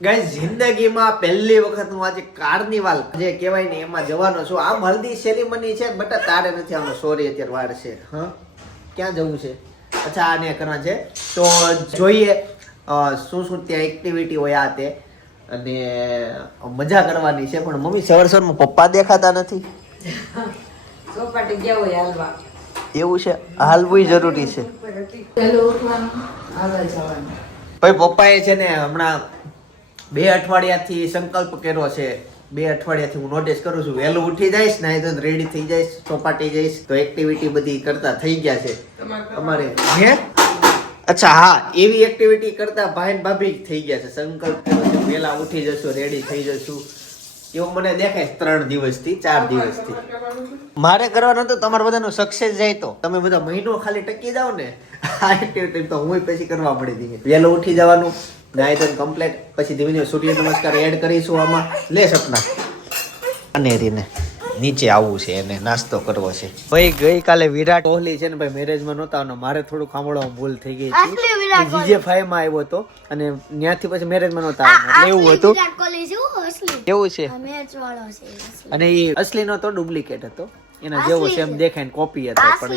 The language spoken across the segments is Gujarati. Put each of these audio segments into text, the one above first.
ગાઈસ જિંદગીમાં પહેલી વખત હું આજે કાર્નિવાલ જે કહેવાય ને એમાં જવાનો છું. આમ હલ્દી સેરેમની છે બટ તારે નથી આવવાનું. સોરી અત્યારે વાર છે. હા ક્યાં જવું છે? અચ્છા આને કરવા છે તો જોઈએ શું શું ત્યાં એક્ટિવિટી હોય આ તે અને મજા કરવાની છે. પણ મમ્મી સવાર સવારમાં પપ્પા દેખાતા નથી. ચોપાટી ગયા હોય હાલવા. એવું છે? હાલવું જરૂરી છે. પહેલું ઉઠવાનું હાલવા જવાનું. ભાઈ પપ્પાએ છે ને હમણાં 2 અઠવાડિયાથી સંકલ્પ કર્યો છે. 2 અઠવાડિયાથી હું નોટિસ કરું છું. વહેલું ઉઠી જઈશ ને તો રેડી થઈ જઈશ, ચોપાટી જઈશ તો એક્ટિવિટી બધી કરતા થઈ ગયા છે અમારે. હે અચ્છા હા, એવી એક્ટિવિટી કરતા ભાઈ ને ભાભી થઈ ગયા છે. સંકલ્પ કર્યો છે વહેલા ઉઠી જશું, રેડી થઈ જશું એવું મને દેખાય 3 દિવસથી 4 દિવસથી. મારે કરવાનું હતું, તમારે બધાનું સક્સેસ જાય તો તમે બધા મહિનો ખાલી ટકી જાવ ને આ એક્ટિવિટી તો હું પછી કરવા મળી દીધી. વહેલો ઉઠી જવાનું, નાઈ ધોઈને કમ્પ્લીટ, પછી ધીમે ધીમે સૂર્ય નમસ્કાર એડ કરીશું આમાં. લે સપના અને રીને નીચે આવવું છે, એને નાસ્તો કરવો છે. ભાઈ ગઈકાલે વિરાટ કોહલી છે ને ભાઈ મેરેજમાં નહોતા અને મારે થોડું સાંભળવામાં ભૂલ થઈ ગઈ હતી. GJ5 માં આવ્યો હતો અને ત્યાંથી પછી મેરેજમાં નહોતા આવ્યા. એવું હતું. કેવું છે? અને એ અસલી નહોતો, ડુપ્લિકેટ હતો. એના જેવો સેમ દેખાય ને કોપી હતો. પણ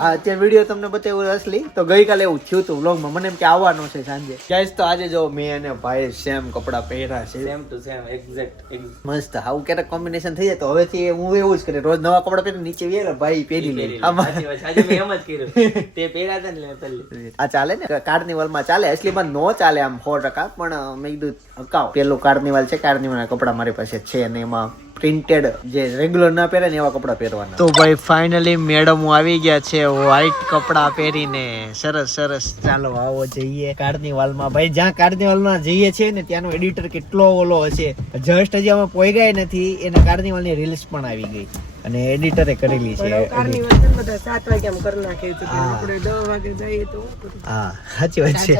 હા અત્યારે વિડીયો તમને બતાવ્યો અસલી. તો ગઈકાલે એવું થયું હતું વ્લોગમાં. મને એમ કે આવવાનો છે સાંજે. ગાઈસ તો આજે જો મેં અને ભાઈ સેમ કપડા પહેર્યા છે. સેમ ટુ સેમ એક્ઝેક્ટ મસ્ત. આવું ક્યારેક કોમ્બિનેશન થઈ જાય તો હવેથી હું એવું જ કરે. રોજ નવા કપડા પહેરી નીચે વેર ભાઈ પહેરી લે. આજે મેં એમ જ કર્યું. તે પહેર્યા હતા ને પહેલી. આ ચાલે ને કાર્નિવલ માં ચાલે. અસલીમાં નો ચાલે આમ 100%. પણ મેં કીધું હકાવ પેલું કાર્નિવલ છે, કાર્નિવલ ના કપડા મારી પાસે છે અને એમાં પ્રિન્ટેડ જે રેગ્યુલર ના પહેરે ને એવા કપડા પહેરવાના. તો ભાઈ ફાઇનલી મેડમ આવી ગયા છે વ્હાઈટ કપડા પહેરીને. સરસ સરસ. ચાલો આવો જઈએ કાર્નિવલ માં. ભાઈ જ્યાં કાર્નિવલ માં જઈએ છે ને ત્યાંનો એડિટર કેટલો ઓલો હશે. જસ્ટ હજી અમે પોઈગાય નથી એના કાર્નિવલ ની રીલ્સ પણ આવી ગઈ અને એડિટરે કરેલી છે. કાર્નિવલ તો બધા 7 વાગ્યામાં કરી નાખે છે. આપણે 10 વાગે જઈએ તો હા સાચી વાત છે.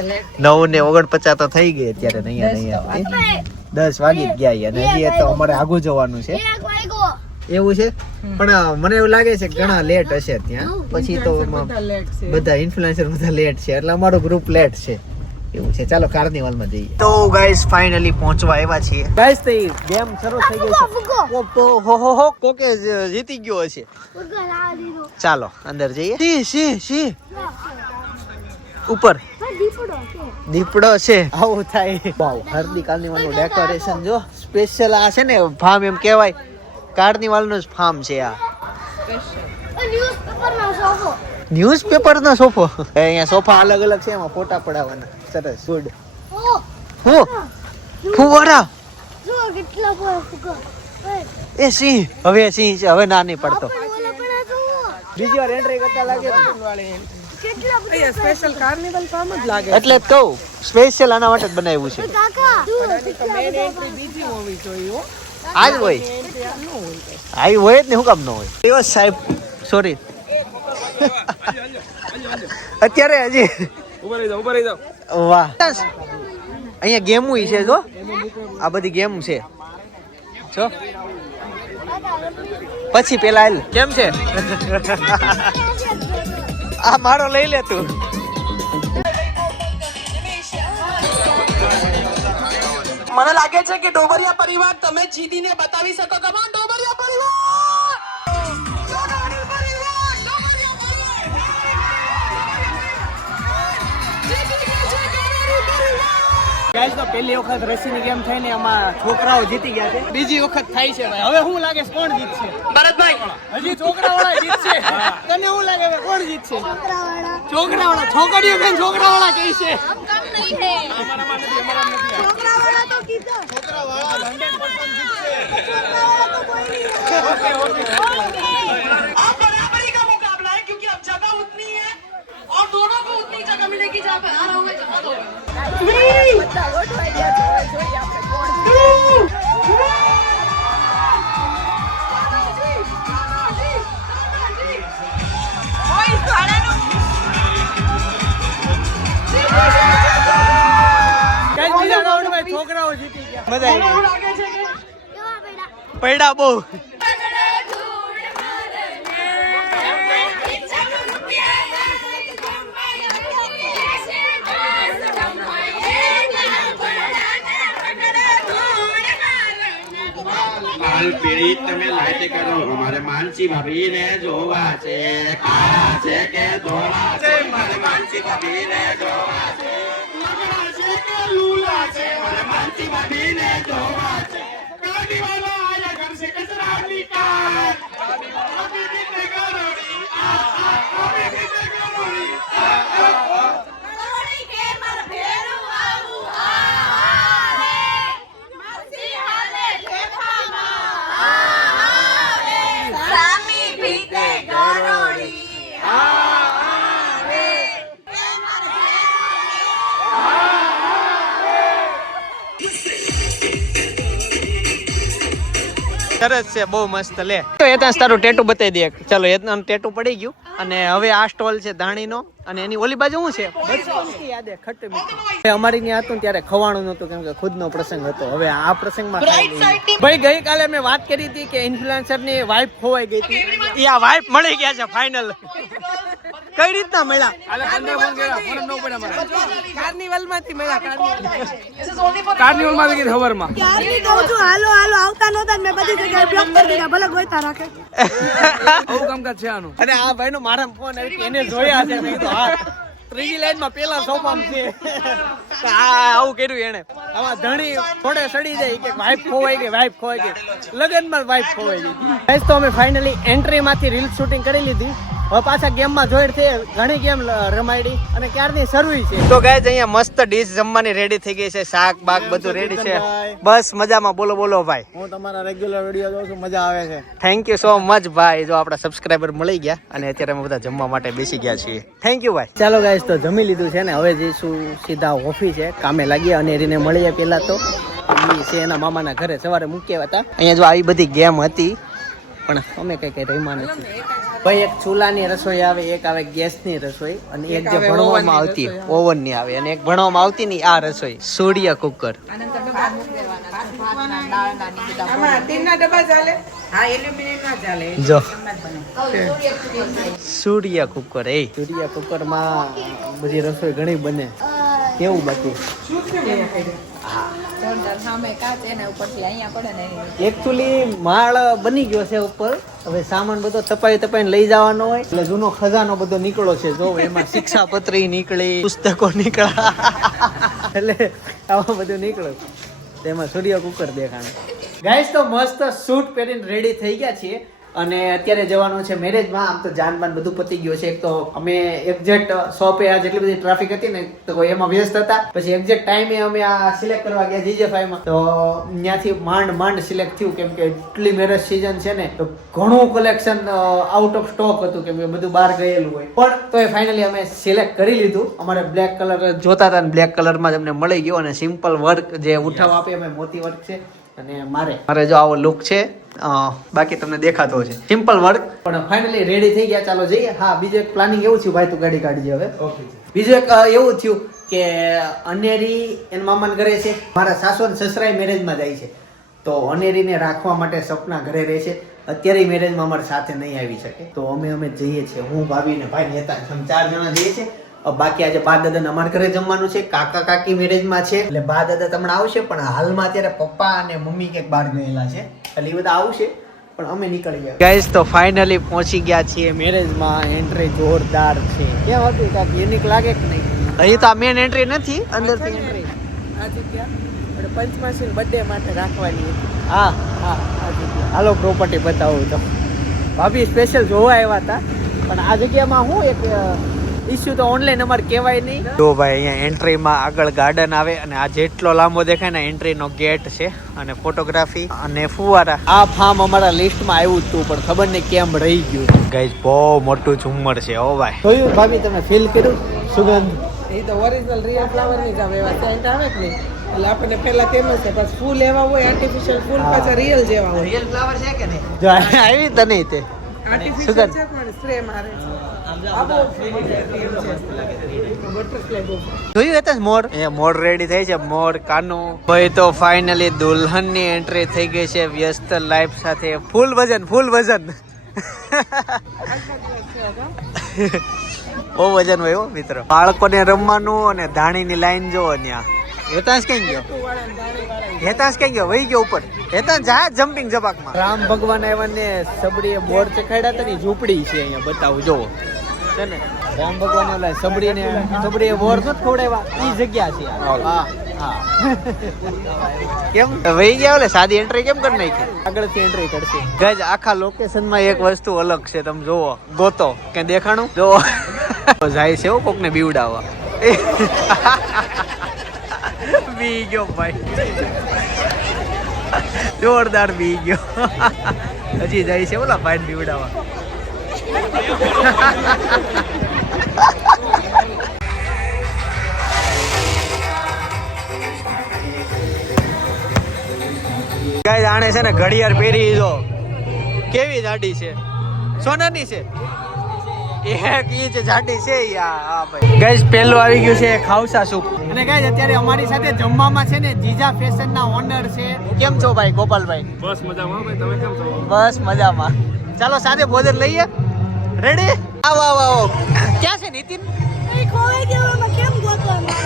9:49 તો થઈ ગઈ અત્યારે. નહીં 10 વાગી જ ગયા અને હજી તો અમારે આગું જવાનું છે. એવું છે પણ મને એવું લાગે છે ઘણા લેટ હશે ત્યાં. પછી તો બધા ઇન્ફ્લુએન્સર બધા લેટ છે એટલે અમારું ગ્રુપ લેટ છે. એવું છે. ચાલો કાર્નિવલ માં જઈએ. તો ગાઈસ ફાઇનલી પહોંચવા આવ્યા છીએ. ગાઈસ તો ગેમ શરૂ થઈ ગઈ છે. હો કોકે જીતી ગયો હશે. ચાલો અંદર જઈએ. સી ઉપર દીપડો છે. આવું થાય. વાવ હરદી કાર્નિવલ નું ડેકોરેશન જો સ્પેશિયલ. આ છે ને ફાર્મ એમ કહેવાય. કાર્નિવલ નું જ ફાર્મ છે આ. ન્યૂઝપેપર નો સોફો. અહીંયા સોફા અલગ અલગ છે, એમાં ફોટા પડાવવાના. સરસ ગુડ. ફુવારા એ સિંહ. હવે સિંહ છે. હવે ના નહીં પડતો. બીજી વાર એન્ટ્રી કરતા લાગે સ્પેશિયલ કાર્નિવલ ફાર્મ જ લાગે. એટલે જ કહું સ્પેશિયલ આના માટે જ બનાવ્યું છે. મેન એન્ટ્રી બીજી હોવી જોઈએ. આજ હોય આવી હોય જ ને, શું કામ ન હોય? દિવસ સાહેબ સોરી અત્યારે હજી વાહ અહીંયા ગેમ છે જો. આ બધી ગેમ છે જો. પછી પેલા કેમ છે આ મારો લઈ લે તું. મને લાગે છે કે ડોબરિયા પરિવાર તમે જીતીને બતાવી શકો. કમાન ડોબરિયા પરિવાર. ગાઈસ તો પહેલી વખત રસીની ગેમ થઈ ને એમાં છોકરાઓ જીતી ગયા છે. બીજી વખત થાય છે ભાઈ. હવે શું લાગે કોણ જીતશે? ભરતભાઈ હજી છોકરાવાળા જીતશે. તને શું લાગે હવે કોણ જીતશે? છોકરાવાળા. છોકરીઓ બેન છોકરાવાળા કહે છે. છોકરાવાળા તો કીધો. છોકરાવાળા 100% જીતશે. अब बराबरी का मुकाबला है क्योंकि अब जगह उतनी है और दोनों को उतनी जगह मिलेगी जहाँ पे हारा होगा जहाँ दो. છોકરાઓ જીતી ગયા. મજા આવી. પૈડા બહુ. હાલ પીડિત તમે લાઈટ કરો અમારે માનસી ભાભી ને જોવા છે કાળા છે કે ધોળા છે મારે માનસી ભાભી ને જોવા છે લગડા છે કે લૂલા છે મારે માનસી ભાભી ને જોવા છે ગાડી વાળો આયા ઘર સે કચરા નિકાલ અભી બીતે ગરોડી અભી બીતે ગરોડી કરોડી કે માર ભેરું આવું આવે માસી હાલે ઠેફામાં આવે સામી ભીતે કરોડી આવે કે માર સરસ છે, બહુ મસ્ત. લે તો એતા તારું ટેટુ બતાવી દે. ચાલો એતનાનું ટેટુ પડી ગયું અને હવે આ સ્ટોલ છે ધાણીનો અને એની ઓલી બાજુ શું છે બચપનથી યાદ ખટ્ટી મીઠી. અમારી ત્યાં હતું ત્યારે ખવાણું નહોતું કેમ કે ખુદનો પ્રસંગ હતો. હવે આ પ્રસંગમાં ભાઈ ગઈકાલે મેં વાત કરી હતી કે ઇન્ફ્લુએન્સર ની વાઇફ ખોવાઈ ગઈ હતી. એ આ વાઇફ મળી ગયા છે ફાઇનલ. કઈ રીતના મળ્યા? કાર્નિવલ માંથી મળ્યા. This is only for carnival માંથી ખબરમાં ક્યારની કહું છું હાલો હાલો આવતા નહોતા મેં બધી જગ્યાએ બ્લોક કરી દીધા ભલે ગોઈતા રાખે આવું કામકાજ છે આનું. અને આ ભાઈ નો મારા ફોન આવી એને જોયા છે. મેં કીધું હા ત્રીજી લાઈન માં પેલા સોફામાં છે. તો આ આવું કર્યું એને. આવા ધણી થોડે સડી જાય કે વાઇફ ખોવાઈ ગઈ વાઇફ ખોવાઈ ગઈ. લગનમાં વાઇફ ખોવાઈ ગઈ. ગાઈસ તો અમે ફાઇનલી એન્ટ્રી માંથી રીલ શૂટિંગ કરી લીધી. હવે પાછા ગેમ માં જોઈડ છે. ઘણી ગેમ રમાડી અને ક્યારની શરૂ છે. તો ગાઈસ અહીંયા મસ્ત ડીશ જમવાની રેડી થઈ ગઈ છે. શાક બાક બધું રેડી છે. બસ મજામાં. બોલો બોલો ભાઈ. હું તમારા રેગ્યુલર વિડીયો જોઉં છું, મજા આવે છે. થેન્ક યુ સો મચ ભાઈ. જો આપણા સબસ્ક્રાઇબર મળી ગયા અને અત્યારે અમે બધા જમવા માટે બેસી ગયા છીએ. થેન્ક યુ ભાઈ. ચાલો ગાઈસ તો જમી લીધું છે ને હવે જઈશું સીધા ઓફિસે કામે લાગીએ અને એરીને મળીએ. પેલા તો ઈ છે એના મામાના ઘરે સવારે મૂક્યા હતા. અહીંયા જો આવી બધી ગેમ હતી પણ અમે કઈ રહીમાં નથી. ભાઈ એક ચૂલાની રસોઈ આવે, એક આવે ગેસની રસોઈ અને એક જે ભણવામાં આવતી ઓવનની આવે અને એક ભણવામાં આવતી ની આ રસોઈ સૂર્ય કુકર. આમાં ટીનના ડબ્બા ચાલે? હા, એલ્યુમિનિયમ ના ચાલે. જો સૂર્ય કુકર. એ સૂર્ય કુકર માં બધી રસોઈ ઘણી બને. કેવું બાકી એકચ્યુઅલી માળ બની ગયો છે ઉપર. હવે સામાન બધો તપાઈને લઈ જવાનો હોય એટલે જૂનો ખજાનો બધો નીકળો છે. જો એમાં શિક્ષાપત્રી નીકળી, પુસ્તકો નીકળ્યા એટલે આવું બધું નીકળ્યું. તેમાં સૂર્ય કુકર દેખાણે. ગાઈસ તો મસ્ત સૂટ પહેરીને રેડી થઈ ગયા છીએ અને અત્યારે જવાનું છે મેરેજમાં. આમ તો જાનબાન બધું પતી ગયું છે. એક તો અમે એક્ઝેક્ટ શોપે આ જેટલી બધી ટ્રાફિક હતી ને તો કોઈ એમાં વ્યસ્ત હતા. પછી એક્ઝેક્ટ ટાઈમે અમે આ સિલેક્ટ કરવા ગયા GJ5 માં. તો ત્યાંથી માંડ સિલેક્ટ થયું કેમ કે એટલી મેરેજ સીઝન છે ને તો ઘણું કલેક્શન આઉટ ઓફ સ્ટોક હતું કેમ કે બધું બહાર ગયેલું હોય. પણ તો એ ફાઇનલી અમે સિલેક્ટ કરી લીધું. અમારે બ્લેક કલર જોતા હતા ને બ્લેક કલરમાં જ અમને મળી ગયો અને સિમ્પલ વર્ક જે ઉઠાવ આપે અમે મોતી વર્ક છે અને મારે જો આવો લુક છે. બાકી તમને દેખાતો છે સિમ્પલ વર્ક. પણ ફાઇનલી રેડી થઈ ગયા. ચાલો જઈએ. હા, બીજું એક પ્લાનિંગ એવું થયું ભાઈ તું ગાડી કાઢજે હવે. બીજું એક એવું થયું કે અનેરી એના મામાના ઘરે છે. મારા સાસુ અને સસરાએ મેરેજમાં જાય છે તો અનેરીને રાખવા માટે સપના ઘરે રહે છે. અત્યારે મેરેજમાં અમારે સાથે નહીં આવી શકે તો અમે જઈએ છીએ. હું ભાભી ને ભાઈ નેતા 4 જણા જઈએ છીએ. બાકી આજે બા દાદા અમારા ઘરે જમવાનું છે. કાકા કાકી મેરેજમાં છે એટલે બા દાદા તમને આવશે પણ હાલમાં અત્યારે પપ્પા અને મમ્મી ક્યાંક બહાર ગયેલા છે એટલે એ બધા આવશે પણ અમે નીકળી ગયા. ગાઈસ તો ફાઇનલી પહોંચી ગયા છીએ મેરેજમાં. એન્ટ્રી જોરદાર છે. કેમ હતું કાકી? યુનિક લાગે કે નહીં? અહીં તો આ મેન એન્ટ્રી નથી, અંદરથી એન્ટ્રી. આ જગ્યા આપણે પંચમાસી બર્થડે માટે રાખવાની હતી. હા હા આ જગ્યા. હાલો પ્રોપર્ટી બતાવું તો. ભાભી સ્પેશિયલ જોવા આવ્યા હતા પણ આ જગ્યામાં હું એક ઇસ્યુ તો ઓનલાઈન અમારે કહેવાય નહીં. જો ભાઈ અહીંયા એન્ટ્રીમાં આગળ ગાર્ડન આવે અને આ જેટલો લાંબો દેખાય ને એન્ટ્રીનો ગેટ છે અને ફોટોગ્રાફી અને ફુવારા. આ ફાર્મ અમારા લિસ્ટમાં આવ્યું હતું પણ ખબર નહીં કેમ રહી ગયું. ગાઈસ બહુ મોટું ઝુમ્મર છે. ઓ ભાઈ જોયું ભાભી તમે ફીલ કર્યું સુગંધ? એ તો ઓરિજિનલ રિયલ ફ્લાવર ની જ આવે એવા સેન્ટ આવે કે નહીં એટલે આપણને પહેલા તેમ જ છે પછી ફૂલ એવા હોય આર્ટિફિશિયલ ફૂલ પાછા રિયલ જેવા હોય. રિયલ ફ્લાવર છે કે નહીં? જો આવી તો નહીં તે આર્ટિફિશિયલ છે પણ સ્પ્રે મારે છે. જોયું હતા મોર? એ મોર રેડી થઈ છે. મોર કાનો ભાઈ તો ફાઇનલી દુલ્હન ની એન્ટ્રી થઈ ગઈ છે વ્યસ્ત લાઈફ સાથે. ફૂલ વજન બહુ વજન હોય મિત્રો. બાળકોને રમવાનું અને ધાણીની લાઈન જોવો ત્યાં હેતાંશ કઈ ગયો? હેતાંશ કઈ ગયો? વહી ગયો ઉપર. હેતાંશ જા જમ્પિંગ જબાકમાં. રામ ભગવાન આવ્યા ને સબડીએ બોર ચખાડ્યા હતા ને ઝૂંપડી છે અહીંયા બતાવું જોવો છે ને. રામ ભગવાન ઓલા સબડીએ બોર તો ખવડાવ્યા ઈ જગ્યા છે. હા હા. કેમ વહી ગયા? ઓલે સાદી એન્ટ્રી કેમ કરી નાખી? આગળથી એન્ટ્રી કરશે. ગજ આખા લોકેશનમાં એક વસ્તુ અલગ છે, તમે જોવો ગોતો કે દેખાણું જોવો. જાય છે હો કોકને બીવડાવવા. બી ગયો ભાઈ, જોરદાર બી ગયો. હજી જાય છે ઓલા ભાઈ બીવડાવવા. ગાઈસ આણે છે ને ઘડિયાળ પહેરી જો કેવી જાડી છે, સોનાની છે. એક ઈ છે જાડી છે યાર. હા ભાઈ ગાઈસ પહેલું આવી ગયું છે ખાવસા સૂપ. અને ગાઈસ અત્યારે અમારી સાથે જમવામાં છે ને જીજા ફેશન ના ઓનર છે. કેમ છો ભાઈ ગોપાલભાઈ? બસ મજામાં ભાઈ, તમે કેમ છો? બસ મજામાં. ચાલો સાથે ભોજન લઈએ. રેડી? આવો આવો આવો. ક્યાં છે નીતિન? ખોવાઈ ગયો એમાં કેમ ગોતવાનું?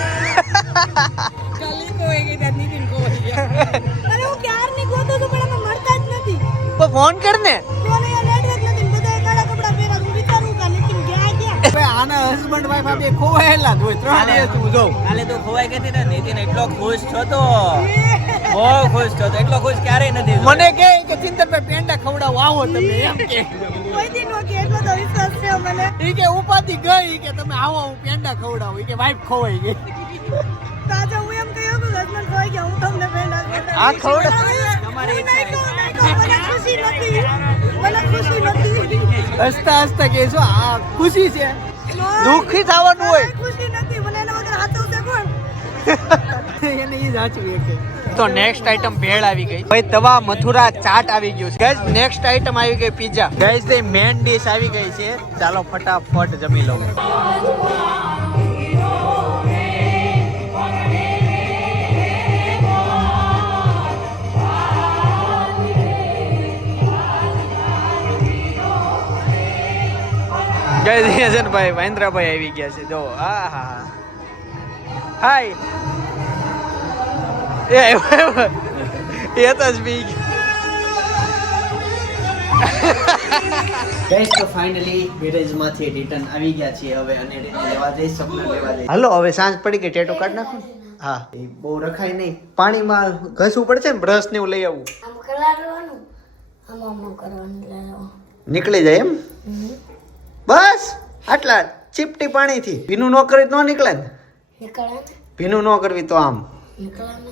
કાલી કોઈ ગઈ ત્યાં નીતિન કોઈ ગયા. અરે હું ક્યારની ગોતું છું પણ એમાં મળતા જ નથી. તો ફોન કર ને. કોને નેટવર્ક નથી, બધા કાળા કપડા પહેર્યા. હું વિચારું કે નીતિન ગયા ક્યાં? ભાઈ આના હસબન્ડ વાઈફ આપે ખોવાયેલા જ હોય. 3 દિવસ તું જો. કાલે તો ખોવાઈ ગઈ હતી ને નીતિન, એટલો ખુશ છો તો બહુ ખુશ છો તો, એટલો ખુશ ક્યારેય નથી. મને કહે કે ચિંતનભાઈ પેંડા ખવડાવો આવો તમે એમ કે. કોઈ દી નો કે એટલો તો વિશ્વાસ છે મને. ઈ કે ઉપાધિ ગઈ કે તમે આવો હું પેંડા ખવડાવું. ઈ કે વાઈફ ખોવાઈ ગઈ. તો આજે હું એમ કહ્યું કે હસબન્ડ ખોવાઈ ગયા, હું તમને પેંડા ખવડાવીશ. આ ખવડાવ. તમારી મને ખુશી નથી, મને ખુશી નથી. હસતા હસતા કે છો આ ખુશી છે, દુઃખી થવાનું હોય. ખુશી નથી, મને એના વગર હાથવશે કોણ? એને ઈ જ સાચવી કે. તો નેક્સ્ટ આઈટમ ભેળ આવી ગઈ ભાઈ. તવા મથુરા ચાટ આવી ગયું છે ગાઈસ. નેક્સ્ટ આઈટમ આવી ગઈ pizza. Guys the main dish આવી ગઈ છે. ચાલો ફટાફટ જમી લો. ગાઈસ છે ને ભાઈ મહેન્દ્રભાઈ આવી ગયા છે જો. હા હા હાય એ તો જ બી ગાઈસ. તો ફાઇનલી ગેરેજમાંથી રિટર્ન આવી ગયા છીએ હવે, અને લેવા જઈશ સપના લેવા જઈશ. હાલો હવે સાંજ પડી ગઈ, ટેટો કાઢ નાખો. હા એ બહુ રખાય નહીં, પાણીમાં ઘસવું પડશે ને, બ્રશ ને એવું લઈ આવું. આમ કરાવવાનું, આમ કરવાનું, નીકળી જાય એમ બસ આટલા ચીપટી પાણીથી. ભીનું ન કરી તો ન નીકળે ને. નીકળે ભીનું ન કરવી તો આમ નીકળે ને.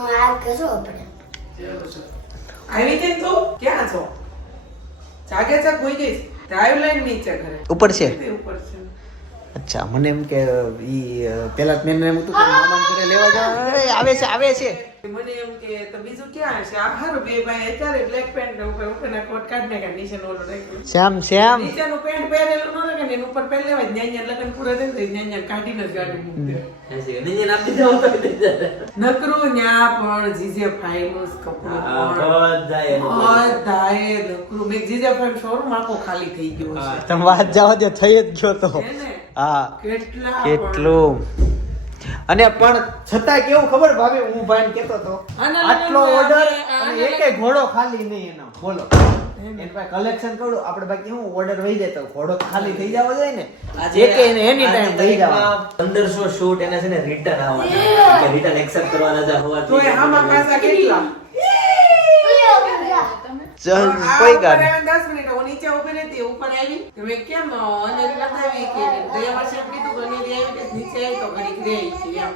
આ કશો આપણે આવી છે તો ક્યાં છો? જાગે છે કોઈ ગઈ? ડ્રાઈવ લાઈન નીચે ઘરે ઉપર છે. ઉપર છે. અચ્છા મને એમ કે ઈ પેલા મેં એમ હતું કે મામા ઘરે લેવા જવા. આવે છે આવે છે. મને એમ કે તો બીજું ક્યાં છે? આ હારું બે ભાઈ અત્યારે બ્લેક પેન્ટ ઉપર ઉપરના કોટ કાઢ નાખ્યા, નીચેનો ઓલો રાખ્યો. શ્યામ શ્યામ નીચેનું પેન્ટ પહેરેલું ન રાખે ને એનું ઉપર પહેરી લેવાય. ન્યાન્યા લગન પૂરા થઈ જાય, ન્યાન્યા કાઢીને જ ગાડી મૂકી દે. નકરું ન્યા પણ જીજે ફાઈનું કપડું બધાએ નકરું. મેં જીજે ફાઈ શોરૂમ આખો ખાલી થઈ ગયો છે. તમે વાત જવા દે, થઈ જ ગયો તો. હે ને? હા કેટલા કેટલું. અને પણ છતાં કેવું ખબર ભાભી, હું ભાઈને કહેતો તો આટલો ઓર્ડર અને એકે ઘોડો ખાલી નહીં એનો. બોલો એની પાસે કલેક્શન કરું આપણે, બાકી હું ઓર્ડર વહી જાય તો ઘોડો ખાલી થઈ જવો જોઈએ ને. એકે એને એની ટાઈમ વહી જવા. 1500 શૂટ એને છે ને રિટર્ન આવવાના, કે રિટર્ન એક્સેપ્ટ કરવાના હતા હોવા તો એ આમાં પાછા કેટલા? ચલ કોઈ ગાડી 10 મિનિટ હું નીચે ઉભી રહેતી, ઉપર આવી તો મેં કેમ અને લગાવી કે ગયા વર્ષે એમ કીધું કે અને આવી કે નીચે આવી તો ઘડીક રહી છે એમ.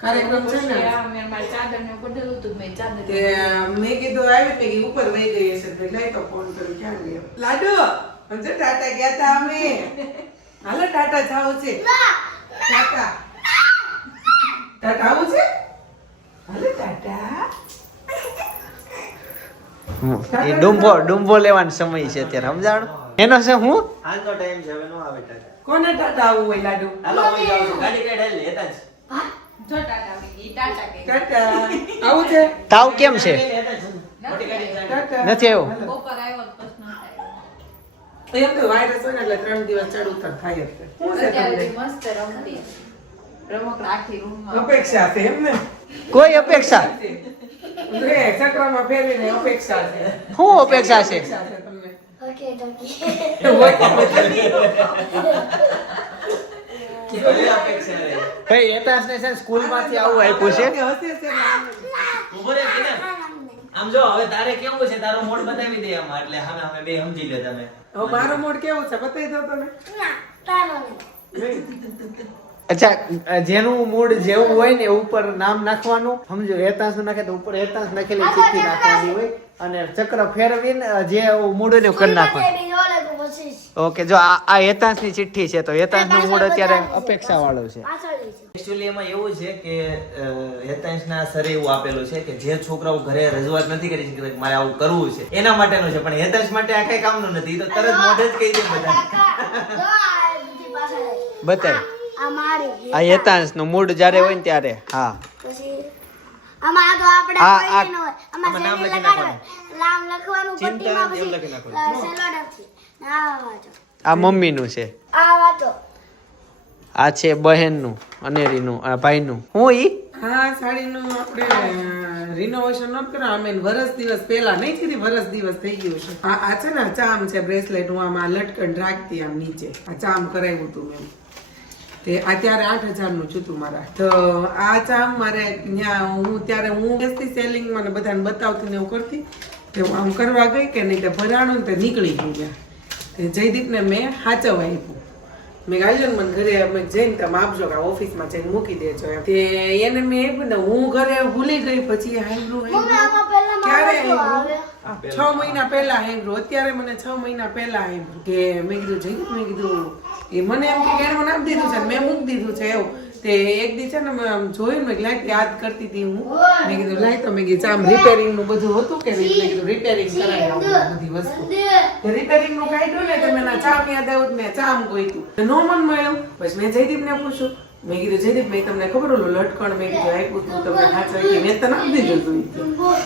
કાર્યક્રમ છે ને તે મેં કીધું આવી મેં કીધું ઉપર વહી ગઈ હશે તો લઈ તો ફોન કર્યો ક્યાં ગયો લાડુ. હજુ ટાટા ગયા તા અમે. હાલો ટાટા જાવ છે. ટાટા ટાટા આવું છે. હાલો ટાટા. એ ડુંબો લેવાનો સમય છે અત્યારે, સમજાણ એનો છે. હું હાલનો ટાઈમ છે, હવે નો આવે ટાટા. કોને ટાટા આવું હોય લાડુ? હાલો હું જાઉં છું, ગાડી કાઢ હાલ લેતા જ. ટાટા આવું છે. તાવ કેમ છે? મોટી ગાડી જાય. ટાટા નથી આવ્યો. એમ તો વાયરસ હોય ને એટલે 3 દિવસ ચડ ઉતર થાય જ છે. શું છે તમને? મસ્ત રમતી. શું છે તમને? અત્યારે મસ્ત રમતી. શું છે તમને? અત્યારે મસ્ત રમતી. અપેક્ષા છે એમ ને કોઈ અપેક્ષા રે ચક્રમાં ફેરવીને અપેક્ષા છે શું અપેક્ષા છે તમને ઓકે ભાઈ એટાસને છે સ્કૂલમાંથી આવું આપ્યું છે હસે છે ઉભો રે જીના. આમ જો હવે તારે કેવું છે તારો મોડ બતાવી દે આમાં એટલે હવે અમે બે સમજી લે તમે હવે મારો મોડ કેવો છે બતાવી દો તમે અચ્છા જેનું મૂડ જેવું હોય ને ઉપર નામ નાખવાનું સમજો એતાંસ નાખે તો ઉપર એતાંસ નાખેલી ચિઠ્ઠી નાખવાની હોય અને ચક્ર ફેરવીને જે મૂડ હોય ને એવું કરી નાખવાનું ઓકે જો આ એતાંસ ની ચિઠ્ઠી છે તો એતાંસ નું મૂડ અત્યારે અપેક્ષા વાળું છે એકચ્યુઅલી એમાં એવું છે કે હેતાંશના સરે એવું આપેલું છે કે જે છોકરાઓ ઘરે રજૂઆત નથી કરી શકતા કે મારે આવું કરવું છે એના માટેનું છે પણ હેતાંશ માટે આ કઈ કામનું નથી ઈ તો તરત મોઢે જ કહી દે બધા બતાય આ એતાંસ નું મૂડ જ્યારે હોય ને ત્યારે હા આમાં તો આપણે આ- કોઈ આ- ન હોય આમાં આમાં નામ શેરડી લખી લગાડવાનું. નામ લખવાનું ચિંતા પટ્ટીમાં એવું પછી લખી નાખવાનું. સેલોડેપથી. આ વાંચો આ મમ્મી નું છે આ વાંચો આ છે બહેન નું અનેરીનું આ ભાઈ નું હું ઈ હા સાડીનું આપણે રિનોવેશન નહોતું કર્યું અમે વરસ દિવસ પહેલા નહીં કીધી વરસ દિવસ થઈ ગયું છે આ છે ને ચામ છે બ્રેસલેટ હું આમાં લટકન રાખતી આમ નીચે આ ચામ કરાવ્યું હતું મેં તે અત્યારે 8,000 નું છું મારા તો આ ચામ મારે ત્યાં હું ત્યારે હું બેસતી સેલિંગ મને બધાને બતાવતી ને એવું કરતી તે હું આમ કરવા ગઈ કે નહીં તે ભરાણું ને તે નીકળી ગયું ત્યાં જયદીપને મેં હાચવા આપ્યું મેં ગાલ્યો મને ઘરે અમે જઈને તમે આપજો કે ઓફિસમાં જઈને મૂકી દેજો એમ તે એને મેં આપ્યું ને હું ઘરે ભૂલી ગઈ પછી મમ્મી આમાં પહેલા ક્યારે મારો આવ્યું? આવે 6 મહિના પહેલા હેમ્બ્રો અત્યારે મને 6 મહિના પહેલા હેમ્બ્રો કે મેં કીધું જઈ મેં કીધું એ મને એમ કે એને મને આપી દીધું છે મેં મૂકી દીધું છે એવું તે એક દી છે ને મેં આમ જોયું મેં લાઈટ યાદ કરતી હતી હું મેં કીધું લાઈ તો મેં કીધું આમ રિપેરિંગ નું બધું હતું કે નહીં મેં કીધું રિપેરિંગ કરાવી આવું બધી વસ્તુ રિપેરિંગ નું કાઢ્યું ને તો મેં ચામ યાદ આવ્યું મેં ચામ ગોઈતું નો મન મળ્યું પછી મેં જયદીપને પૂછ્યું મેં કીધું જયદીપ મેં તમને ખબર ઓલું લટકણ મેં કીધું આપ્યું તું તમને હાચવી મેં તને આપી દીધું તું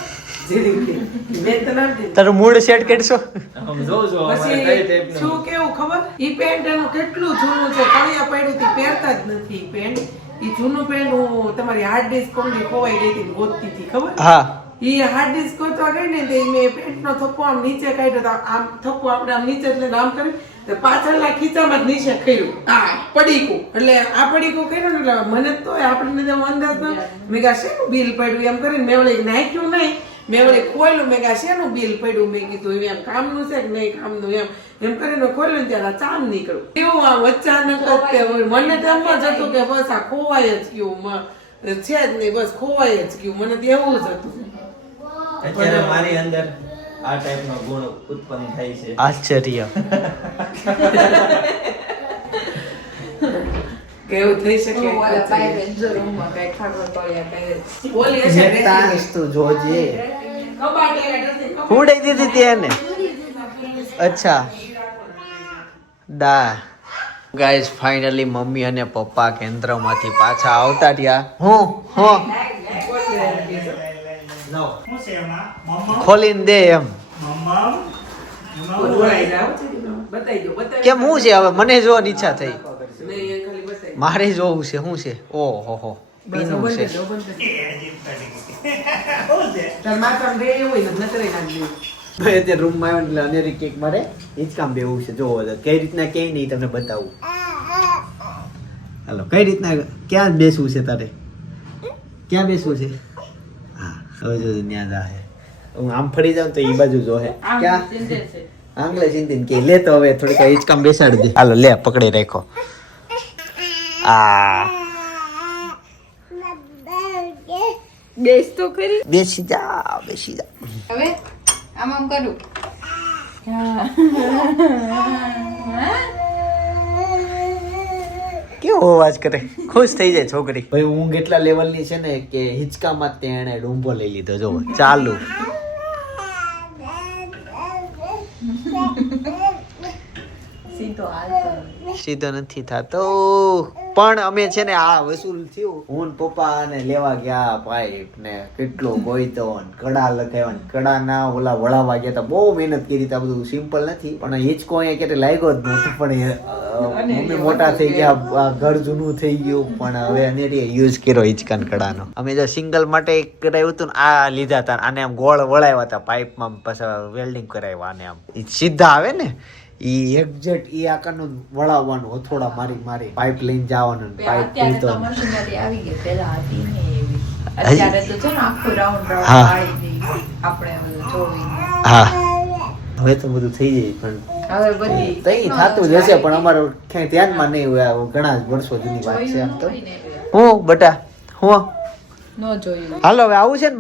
જયદીપ કે મેં તને આપી દીધું તારું મૂડ સેટ કરશો આમ જોઉં છું અમારે કઈ પછી ટાઈપનું શું કેવું ખબર ઈ પેન્ટ એનું કેટલું જૂનું છે કણિયા પડ્યું તી પહેરતા જ નથી ઈ પેન્ટ ઈ જૂનું પેન્ટ હું તમારી હાર્ડ ડિસ્ક કોમની ખોવાઈ ગઈ હતી ને ગોતતી હતી ખબર હા ઈ હાર્ડ ડિસ્ક ગોતવા ગઈ ને તે મેં પેન્ટનો થપ્પો આમ નીચે કાઢ્યો તો આમ થપ્પો આપણે આમ નીચે એટલે આમ કરી તો પાછળના ખીચામાં જ નીચે કર્યું આ પડીકું એટલે આ પડીકું કર્યું ને એટલે મને તો આપણને જેવો અંદાજ ન મેં કહ્યું શેનું બિલ પડ્યું એમ કરીને મેં વળી નાખ્યું નહીં મેં વળી ખોલ્યું મેં કહ્યું શેનું બિલ પડ્યું મેં કીધું એમ કામનું છે કે નહીં કામનું એમ કરીને ખોલ્યું ને ત્યારે આ ચામ નીકળ્યું એવું આમ અચાનક જ તે હોય. મને તો એમ જ હતું કે બસ આ ખોવાય જ ગયું છે જ નહીં બસ ખોવાય જ ગયું મને તો એવું જ હતું અત્યારે મારી અંદર આ ટાઈપનો ગુણ ઉત્પન્ન થાય છે આશ્ચર્ય કેવું થઈ શકે ઓલી હશે એતાંસ તું જોજે કબાટ એને dressing કબાટ. ઉડાઈ દીધી તેને અચ્છા દા ગાઈસ ફાઇનલી મમ્મી અને પપ્પા કેન્દ્રમાંથી પાછા આવતા રહ્યા હું ખોલીને દે એમ બોલાઈ જાઓ છે દીનો. બતાઈ દો બતાવી કેમ હું છે હવે મને જોવાની ઈચ્છા થઈ નહીં એ ખાલી બતાવી મારે જોવું છે શું છે ઓહો હો બસ પીનું બંધ છે કરી દો, બંધ કરી દો. તાર માથામાં બે એવું હોય ને નતરે નાખી ભાઈ અત્યારે રૂમમાં આવ્યો એટલે અનેરી કેક મારે હિંચકામ બેવું છે જોવો તો કઈ રીતના કે નહીં તમને બતાવું હાલો કઈ રીતના ક્યાં બેસવું છે તારે ક્યાં બેસવું છે હા હવે જો ત્યાં જાહે હું આમ ફરી જાઉં તો એ બાજુ જોહે ક્યાં આંગલે ચિંતીને કે લે તો હવે થોડીક હિંચકામ બેસાડી દે હાલો લે પકડી રાખો આ બેસ તો ખરી બેસી જા હવે આમ કરું કેવો અવાજ કરે ખુશ થઈ જાય છોકરી ભાઈ ઊંઘ એટલા લેવલની છે ને કે હિંચકામાં જ તેણે ડુંબો લઈ લીધો જો ચાલુ સીધો હાલ સીધો નથી થતો પણ અમે છે ને આ વસૂલ થયું હું ને પપ્પા ને લેવા ગયા પાઇપ ને કેટલો ગોઈતો ને કડા લગાવ્યા ને કડા ના ઓલા વળાવા ગયા તા બહુ મહેનત કરી તા બધું સિમ્પલ નથી પણ હિંચકો અહીંયા ક્યારે લાગ્યો જ નહોતો પણ મમ્મી મોટા થઈ ગયા આ ઘર જૂનું થઈ ગયું પણ હવે અને યુઝ કર્યો હિંચકાન કડાનો અમે જો સિંગલ માટે કરાવ્યું હતું ને આ લીધા હતા આને આમ ગોળ વળાવ્યા હતા પાઇપમાં પછી વેલ્ડિંગ કરાવ્યા આને આમ ઈ સીધા આવે ને ઈ એક્ઝેક્ટ ઈ આકારનું વળાવવાનું હથોડા મારી પાઇપ લઈને જવાનું પાઇપ અત્યારે પૂરતો તો મશીનરી આવી ગઈ પેલા હતી ને એવી અત્યારે તો છે ને આખું રાઉન્ડ હા. વાળી દઈ આપણે ઓલું જોઈને હા હવે તો બધું થઈ જાય પણ હવે બધી તઈ થતું જ હશે પણ અમારે ક્યાંય ધ્યાનમાં નહીં હોય આ ઘણા જ વર્ષો જૂની વાત છે આમ તો જોયું હોય ને હું બટા હું ન જોયું હાલો હવે આવું છે ને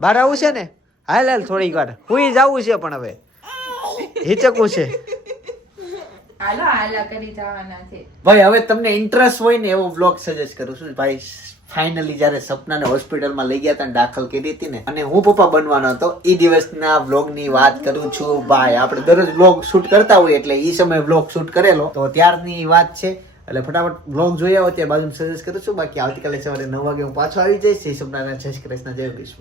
બહાર આવું છે ને હાલ થોડીક વાર હુંય જવું છે પણ હવે હિચકવું છે હાલો હાલા કરી જવાના છે ભાઈ હવે તમને ઇન્ટરેસ્ટ હોય ને એવો વ્લોગ સજેસ્ટ કરું છું ભાઈ ફાઇનલી જ્યારે સપનાને હોસ્પિટલમાં લઈ ગયા હતા ને દાખલ કરી હતી ને અને હું પપ્પા બનવાનો હતો એ દિવસના વ્લોગની વાત કરું છું ભાઈ આપણે દરરોજ વ્લોગ શૂટ કરતા હોઈએ એટલે એ સમયે વ્લોગ શૂટ કરેલો તો ત્યારની વાત છે એટલે ફટાફટ વ્લોગ જોયા હોય ત્યાં બાજુ સજેસ્ટ કરું છું બાકી આવતીકાલે સવારે 9 વાગે હું પાછો આવી જઈશ એ સપનાના જય શ્રી કૃષ્ણ જય વિશ્વ